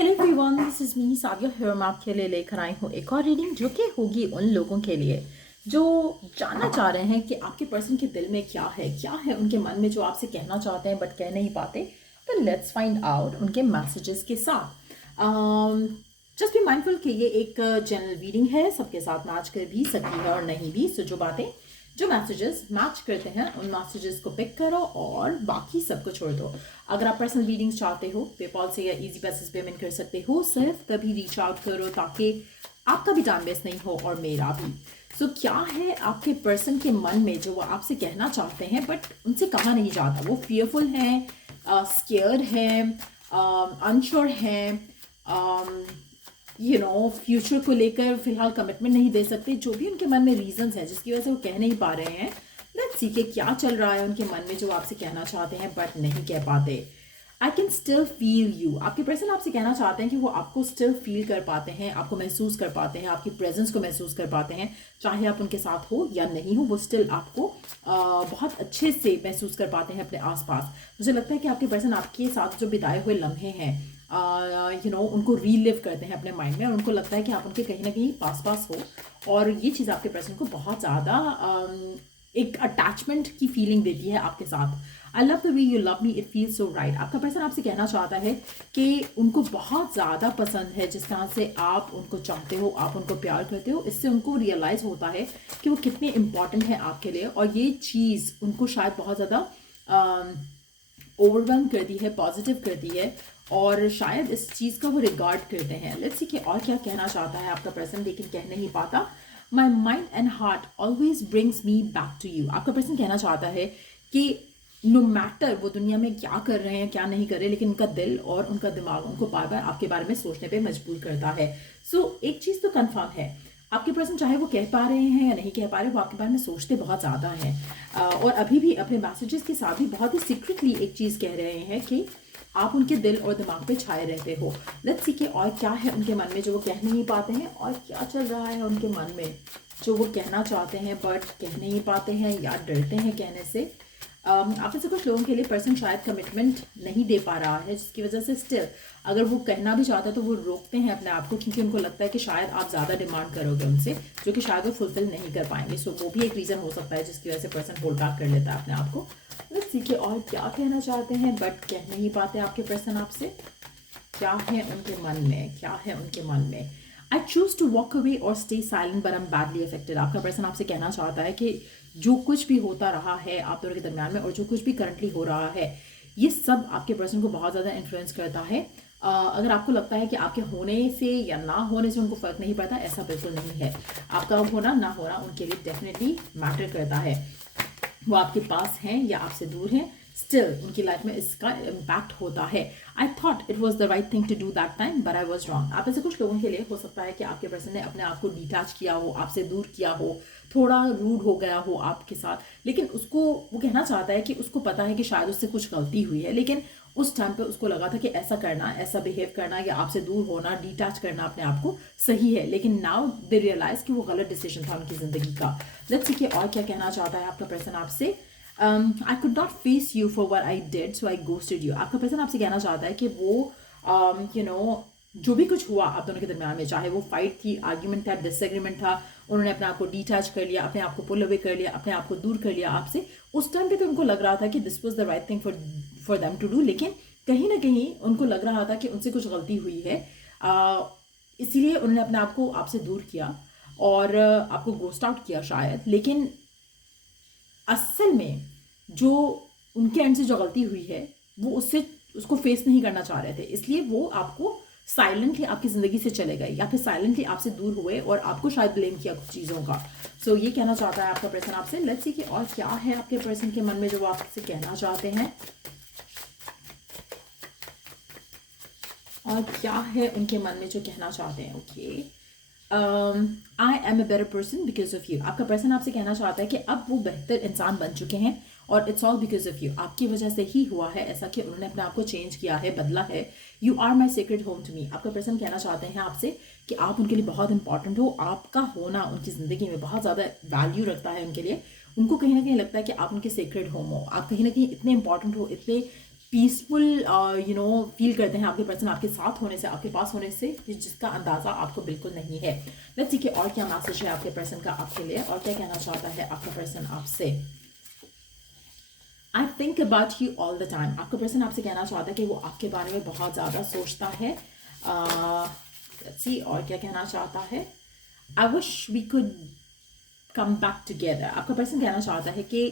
Hello everyone, this is me Sadia here. मैं आपके लिए लेकर आई हूँ एक और रीडिंग जो कि होगी उन लोगों के लिए जो जानना चाह रहे हैं कि आपके पर्सन के दिल में क्या है उनके मन में जो आपसे कहना चाहते हैं बट कह नहीं पाते। तो लेट्स फाइंड आउट उनके मैसेजेस के साथ। जस्ट बी माइंडफुल कि ये एक जनरल रीडिंग है, सबके साथ मैच कर भी सकती है और नहीं भी। सो जो मैसेजेस मैच करते हैं उन मैसेजेस को पिक करो और बाकी सबको छोड़ दो। अगर आप पर्सनल रीडिंग्स चाहते हो पेपॉल से या इजी पैसेज पेमेंट कर सकते हो, सिर्फ तभी रीच आउट करो ताकि आपका भी टाइम वेस्ट नहीं हो और मेरा भी। सो क्या है आपके पर्सन के मन में जो वो आपसे कहना चाहते हैं बट उनसे कहा नहीं जाता। वो फियरफुल हैं, स्केयर्ड हैं, अनश्योर हैं, फ्यूचर को लेकर फिलहाल कमिटमेंट नहीं दे सकते। जो भी उनके मन में रीजंस हैं जिसकी वजह से वो कह नहीं पा रहे हैं, लेट्स सी कि क्या चल रहा है उनके मन में जो आपसे कहना चाहते हैं बट नहीं कह पाते। I can still feel you. आपके पर्सन आपसे कहना चाहते हैं कि वो आपको स्टिल फील कर पाते हैं, आपको महसूस कर पाते हैं, आपकी प्रेजेंस को महसूस कर पाते हैं। चाहे आप उनके साथ हो या नहीं हो, वो स्टिल आपको बहुत अच्छे से महसूस कर पाते हैं अपने आसपास। मुझे लगता है कि आपके पर्सन आपके साथ जो बिताए हुए लम्हे हैं उनको रीलिव करते हैं अपने माइंड में, और उनको लगता है कि आप उनके कहीं ना कहीं पास पास हो। और ये चीज़ आपके पर्सन को बहुत ज़्यादा एक अटैचमेंट की फीलिंग देती है आपके साथ। I love the way you love me, it feel so right. आपका पर्सन आपसे कहना चाहता है कि उनको बहुत ज़्यादा पसंद है जिस तरह से आप उनको चाहते हो, आप उनको प्यार करते हो। इससे उनको रियलाइज़ होता है कि वो कितने इंपॉर्टेंट है आपके लिए, और ये चीज़ उनको शायद बहुत ज़्यादा ओवरवेलम करती है, पॉजिटिव करती है, और शायद इस चीज़ का वो रिगार्ड करते हैं। लेट्स सी कि और क्या कहना चाहता है आपका पर्सन लेकिन कह नहीं पाता। My mind and heart always brings me back to you. आपका पर्सन कहना चाहता है कि नो मैटर वो दुनिया में क्या कर रहे हैं क्या नहीं कर रहे, लेकिन उनका दिल और उनका दिमाग उनको बार बार आपके बारे में सोचने पे मजबूर करता है। एक चीज़ तो कन्फर्म है, आपके पर्सन चाहे वो कह पा रहे हैं या नहीं कह पा रहे, वो आपके बारे में सोचते बहुत ज़्यादा हैं। और अभी भी अपने मैसेजेस के साथ भी बहुत ही सीक्रेटली एक चीज़ कह रहे हैं कि आप उनके दिल और दिमाग पे छाए रहते हो। लेट्स सी कि और क्या है उनके मन में जो वो कह नहीं पाते हैं, और क्या चल रहा है उनके मन में जो वो कहना चाहते हैं बट कह नहीं पाते हैं या डरते हैं कहने से। आप में से कुछ लोगों के लिए पर्सन शायद कमिटमेंट नहीं दे पा रहा है, जिसकी वजह से स्टिल अगर वो कहना भी चाहता है तो वो रोकते हैं अपने आप को, क्योंकि उनको लगता है कि शायद आप ज़्यादा डिमांड करोगे उनसे जो कि शायद वो फुलफिल नहीं कर पाएंगे। सो वो भी एक रीज़न हो सकता है जिसकी वजह से पर्सन होल्ड बैक कर लेता है अपने आप को। लेट्स सी कि और क्या कहना चाहते हैं बट कह नहीं पाते आपके पर्सन आपसे। क्या है उनके मन में, क्या है उनके मन में। I choose to walk away और stay silent but I am badly affected. आपका पर्सन आपसे कहना चाहता है कि जो कुछ भी होता रहा है आप दोनों के दरमियान में और जो कुछ भी करंटली हो रहा है, ये सब आपके पर्सन को बहुत ज़्यादा इन्फ्लुएंस करता है। अगर आपको लगता है कि आपके होने से या ना होने से उनको फ़र्क नहीं पड़ता, ऐसा बिल्कुल नहीं है। आपका होना ना होना उनके लिए डेफिनेटली मैटर करता है। वो आपके पास हैं या आपसे दूर हैं, स्टिल उनकी लाइफ में इसका इम्पैक्ट होता है। I thought it was the right thing to do that time but I was wrong. आप ऐसे कुछ लोगों के लिए हो सकता है कि आपके पर्सन ने अपने आप को डिटैच किया हो, आपसे दूर किया हो, थोड़ा रूड हो गया हो आपके साथ, लेकिन उसको वो कहना चाहता है कि उसको पता है कि शायद उससे कुछ गलती हुई है, लेकिन उस टाइम पे उसको लगा था कि ऐसा करना, ऐसा बिहेव करना या आपसे दूर होना, डिटैच करना अपने आप को सही है, लेकिन नाउ दे रियलाइज कि वो गलत डिसीजन था उनकी ज़िंदगी का। लेट्स सी कि और क्या कहना चाहता है आपका पर्सन आपसे। I could not face you for what I did so I ghosted you. आपका पर्सन आपसे कहना चाहता है कि वो जो भी कुछ हुआ आप दोनों के दरमियान में, चाहे वो फाइट थी, आर्ग्यूमेंट था, डिसएग्रीमेंट था, उन्होंने अपने आप को डिटैच कर लिया, अपने आप को पुल अवे कर लिया, अपने आप को दूर कर लिया आपसे। उस टाइम पे तो उनको लग रहा था कि this was the right thing for them to do, लेकिन कहीं ना कहीं उनको लग रहा था कि उनसे कुछ गलती हुई है, इसीलिए उन्होंने अपने आप को आपसे दूर किया और आपको गोस्ट आउट किया शायद। लेकिन असल में जो उनके एंड से जो गलती हुई है वो उसको फेस नहीं करना चाह रहे थे, इसलिए वो आपको साइलेंटली आपकी ज़िंदगी से चले गए या फिर साइलेंटली आपसे दूर हुए और आपको शायद ब्लेम किया कुछ चीज़ों का। ये कहना चाहता है आपका पर्सन आपसे। लेट्स सी कि और क्या है आपके पर्सन के मन में जो वो आपसे कहना चाहते हैं, और क्या है उनके मन में जो कहना चाहते हैं। Okay, I am a better person because of you. आपका पर्सन आपसे कहना चाहता है कि अब वो बेहतर इंसान बन चुके हैं और it's all because of you. आपकी वजह से ही हुआ है ऐसा कि उन्होंने अपने आप को चेंज किया है, बदला है। You are my secret home to me. आपका पर्सन कहना चाहते हैं आपसे कि आप उनके लिए बहुत इंपॉर्टेंट हो, आपका होना उनकी ज़िंदगी में बहुत ज़्यादा वैल्यू रखता है उनके लिए। उनको कहीं ना कहीं लगता है कि आप उनके सीक्रेट होम हो, आप कहीं ना कहीं इतने इंपॉर्टेंट हो, इतने पीसफुल फील करते हैं आपके पर्सन आपके साथ होने से, आपके पास होने से, जिसका अंदाज़ा आपको बिल्कुल नहीं है। लेट्स सी कि और क्या मैसेज है आपके पर्सन का आपके लिए, और क्या कहना चाहता है आपका पर्सन आपसे। I think about you all the time. आपका पर्सन आपसे कहना चाहता है कि वो आपके बारे में बहुत ज़्यादा सोचता है। लेट्स सी और क्या कहना चाहता है। I wish we could come back together. आपका पर्सन कहना चाहता है कि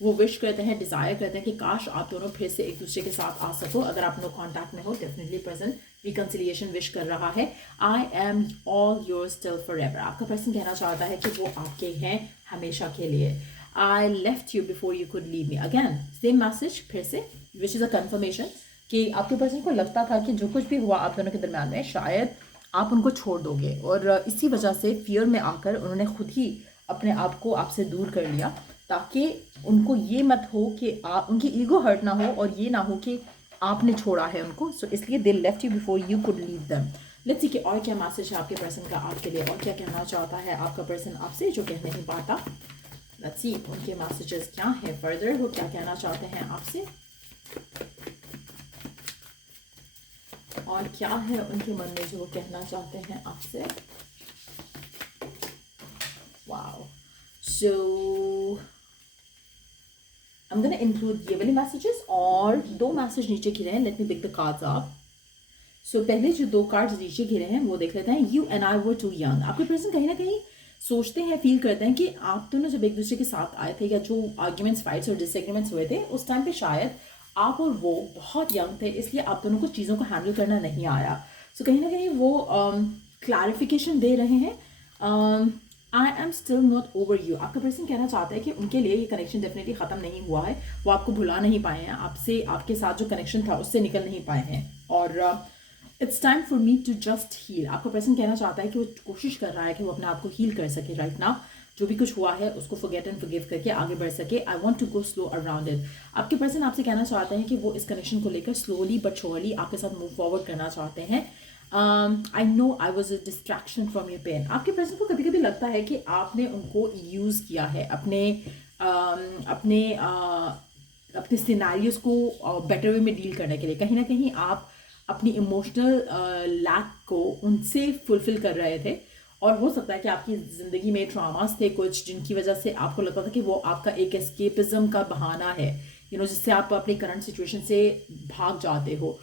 वो विश करते हैं, डिज़ायर करते हैं कि काश आप दोनों फिर से एक दूसरे के साथ आ सको। अगर आप नो कॉन्टैक्ट में हो, डेफिनेटली पर्सन रिकन्सिलिएशन विश कर रहा है। I am all yours till forever. आपका पर्सन कहना चाहता है कि वो आपके हैं हमेशा के लिए। I left you before you could leave me. Again same message फिर से, विच इज़ अ कन्फर्मेशन कि आपके पर्सन को लगता था कि जो कुछ भी हुआ आप दोनों के दरम्यान में शायद आप उनको छोड़ दोगे, और इसी वजह से फियर में आकर उन्होंने खुद ही अपने आप को आपसे दूर कर लिया, ताकि उनको ये मत हो कि आप, उनकी ईगो हर्ट ना हो और ये ना हो कि आपने छोड़ा है उनको। सो इसलिए they left you before you could leave them. Let's see कि और क्या मैसेज है आपके पर्सन का आपके लिए, और क्या कहना चाहता है आपका पर्सन आपसे जो कह नहीं पाता। लेट्स सी उनके मैसेजेस क्या हैं फर्दर, वो क्या कहना चाहते हैं आपसे, और क्या है उनके मन में जो वो कहना चाहते हैं आपसे। Wow, so I'm going to include ये वाले मैसेजेस, और 2 मैसेज नीचे गिरे हैं। Let me pick the cards up. So पहले जो 2 कार्ड्स नीचे गिरे हैं वो देख लेते हैं। You and I were too young. आपके पर्सन कहीं ना कहीं सोचते हैं, फील करते हैं कि आप दोनों जब एक दूसरे के साथ आए थे, या जो आर्ग्यूमेंट्स, फाइट्स और डिसएग्रीमेंट्स हुए थे, उस टाइम पे शायद आप और वो बहुत यंग थे, इसलिए आप दोनों को चीज़ों को हैंडल करना नहीं आया। सो कहीं ना कहीं वो क्लैरिफिकेशन दे रहे हैं। I am still not over you. आपका पर्सन कहना चाहता है कि उनके लिए ये कनेक्शन डेफिनेटली ख़त्म नहीं हुआ है, वो आपको भुला नहीं पाए हैं, आपसे, आपके साथ जो कनेक्शन था उससे निकल नहीं पाए हैं, और it's time for me to just heal. आपका पर्सन कहना चाहता है कि वो कोशिश कर रहा है कि वो अपने आप को हील कर सके राइट नाउ। जो भी कुछ हुआ है उसको फॉरगेट एंड फॉरगिव करके आगे बढ़ सके। I want to go slow around it. आपके पर्सन आपसे कहना चाहते हैं कि वो इस कनेक्शन को लेकर स्लोली बट श्योरली आपके साथ मूव फॉरवर्ड करना चाहते हैं। I know I was a distraction from your pain. आपके पर्सन को कभी कभी लगता है कि आपने उनको यूज़ किया है अपने अपने अपने सिनेरियोज़ को बेटर वे में डील करने के लिए। कहीं ना कहीं आप अपनी इमोशनल लैक को उनसे फुलफिल कर रहे थे, और हो सकता है कि आपकी ज़िंदगी में ट्रॉमास थे कुछ, जिनकी वजह से आपको लगता था कि वो आपका एक एस्केपिज्म का बहाना है, जिससे आप अपनी करंट सिचुएशन से भाग जाते हो,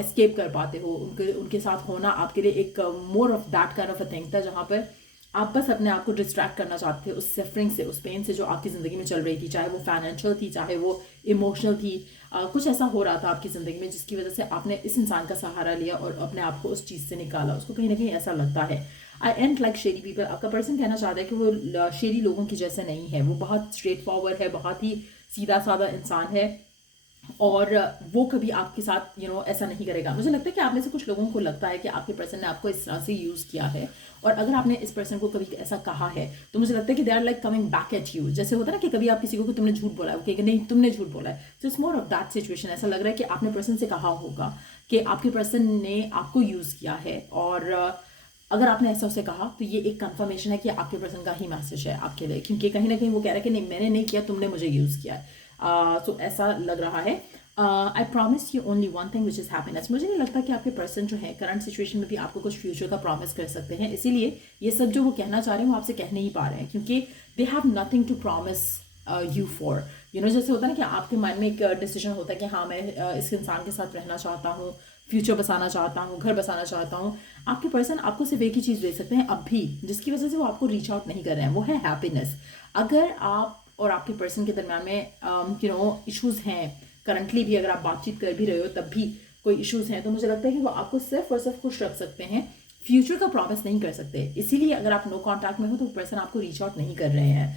एस्केप कर पाते हो। उनके साथ होना आपके लिए एक more of that kind of a thing था, जहाँ पर आप बस अपने आप को डिस्ट्रैक्ट करना चाहते थे उस सफरिंग से, उस पेन से जो आपकी ज़िंदगी में चल रही थी, चाहे वो फाइनेंशियल थी, चाहे वो इमोशनल थी। कुछ ऐसा हो रहा था आपकी ज़िंदगी में जिसकी वजह से आपने इस इंसान का सहारा लिया और अपने आप को उस चीज़ से निकाला। उसको कहीं ना कहीं ऐसा लगता है। आई एंड लाइक शेरी पीपल। आपका पर्सन कहना चाहता है कि वो शेरी लोगों की जैसे नहीं है, वो बहुत स्ट्रेट फॉरवर्ड है, बहुत ही सीधा साधा इंसान है, और वो कभी आपके साथ ऐसा नहीं करेगा। मुझे लगता है कि आप में से कुछ लोगों को लगता है कि आपके पर्सन ने आपको इस तरह से यूज़ किया है, और अगर आपने इस पर्सन को कभी ऐसा कहा है तो मुझे लगता है कि they are like coming back at you. जैसे होता है ना कि कभी आप किसी को तुमने झूठ बोला है, वो कहेगा नहीं तुमने झूठ बोला है। तो it's more of that situation. ऐसा लग रहा है कि आपने पर्सन से कहा होगा कि आपके पर्सन ने आपको यूज़ किया है, और अगर आपने ऐसा उसे कहा तो ये एक कंफर्मेशन है कि आपके पर्सन का ही मैसेज है आपके लिए, क्योंकि कहीं ना कहीं वो कह रहा है कि नहीं मैंने नहीं किया, तुमने मुझे यूज़ किया है। सो ऐसा लग रहा है। I promise you only one thing which is happiness. मुझे नहीं लगता कि आपके पर्सन जो है करंट सिचुएशन में भी आपको कुछ फ्यूचर का प्रॉमिस कर सकते हैं, इसीलिए ये सब जो वो कहना चाह रहे हैं वो आपसे कह नहीं पा रहे हैं, क्योंकि they have nothing to promise you for. जैसे होता है ना कि आपके मन में एक डिसीजन होता है कि हाँ मैं इस इंसान के साथ रहना चाहता हूँ, फ्यूचर बसाना चाहता हूँ, घर बसाना चाहता हूँ। आपके पर्सन आपको सिर्फ एक ही चीज़ दे सकते हैं अब भी, जिसकी वजह से वो आपको रीच आउट नहीं कर रहे हैं, वो है हैप्पीनेस। अगर आप और आपके पर्सन के दरम्यान में इश्यूज़ हैं, करंटली भी अगर आप बातचीत कर भी रहे हो तब भी कोई इश्यूज़ हैं, तो मुझे लगता है कि वो आपको सिर्फ और सिर्फ खुश रख सकते हैं, फ्यूचर का प्रॉमिस नहीं कर सकते। इसीलिए अगर आप नो कॉन्टैक्ट में हो तो पर्सन आपको रीच आउट नहीं कर रहे हैं,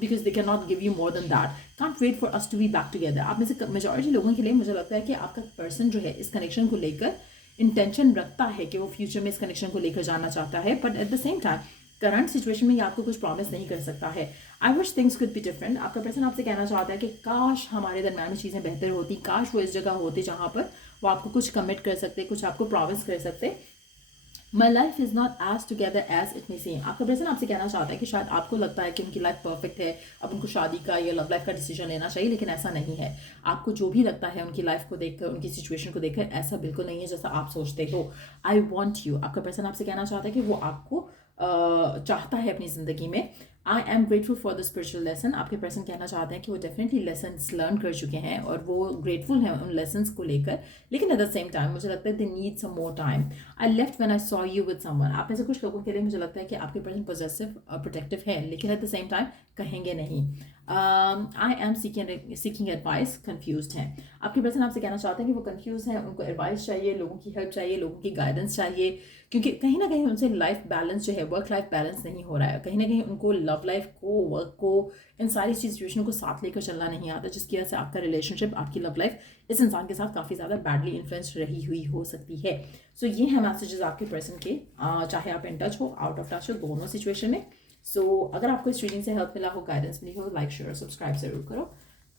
because they can not give you more than that. Can't wait for us to be back together. आप में से मेजॉरिटी लोगों के लिए मुझे लगता है कि आपका पर्सन जो है इस कनेक्शन को लेकर इंटेंशन रखता है कि वो फ्यूचर में इस कनेक्शन को लेकर जाना चाहता है, but at the same time current situation में ये आपको कुछ प्रॉमिस नहीं कर सकता है। I wish things could be different. आपका पर्सन आपसे कहना चाहता है कि काश हमारे दरम्यान में चीज़ें बेहतर होती, काश वो इस जगह होते जहाँ पर वो आपको कुछ कमिट कर सकते, कुछ आपको प्रॉमिस कर सकते। My life is not as together as it may seem. आपका पर्सन आपसे कहना चाहता है कि शायद आपको लगता है कि उनकी लाइफ परफेक्ट है, अब उनको शादी का या लव लाइफ का डिसीजन लेना चाहिए, लेकिन ऐसा नहीं है। आपको जो भी लगता है उनकी लाइफ को देखकर, उनकी सिचुएशन को देखकर, ऐसा बिल्कुल नहीं है जैसा आप सोचते हो। आई वॉन्ट यू, आपका पर्सन आपसे कहना चाहता है कि वो आपको चाहता है अपनी ज़िंदगी में। I am grateful for the spiritual lesson. आपके पर्सन कहना चाहते हैं कि वो डेफिनेटली लेसन लर्न कर चुके हैं और वो ग्रेटफुल हैं उन लेसन्स को लेकर, लेकिन एट द सेम टाइम मुझे लगता है they need some more time. I left when I saw you with someone. आप में से कुछ लोगों के लिए मुझे लगता है कि आपके पर्सन पॉजिटिव प्रोटेक्टिव है, लेकिन एट द सेम टाइम कहेंगे नहीं। I am seeking advice, confuse हैं। आपके पर्सन आपसे कहना चाहते हैं कि वो कन्फ्यूज हैं, उनको एडवाइस चाहिए, लोगों की हेल्प चाहिए, लोगों की गाइडेंस चाहिए, क्योंकि कहीं ना कहीं उनसे लाइफ बैलेंस जो है, वर्क लाइफ बैलेंस नहीं हो रहा है। कहीं ना कहीं उनको लव लाइफ को, वर्क को, इन सारी सिचुएशनों को साथ लेकर चलना नहीं आता, जिसकी वजह से आपका रिलेशनशिप, आपकी लव लाइफ इस इंसान के साथ काफ़ी ज़्यादा बैडली इन्फ्लुएंस रही हुई हो सकती है। सो ये है मैसेजेस आपके पर्सन के, चाहे आप इन टच हो, आउट ऑफ टच हो, दोनों सिचुएशन में। सो अगर आपको इस रीडिंग से हेल्प मिला हो, गाइडेंस मिली हो, लाइक शेयर सब्सक्राइब जरूर करो।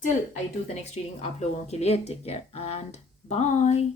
Till I do the next reading आप लोगों के लिए, टेक केयर एंड बाय।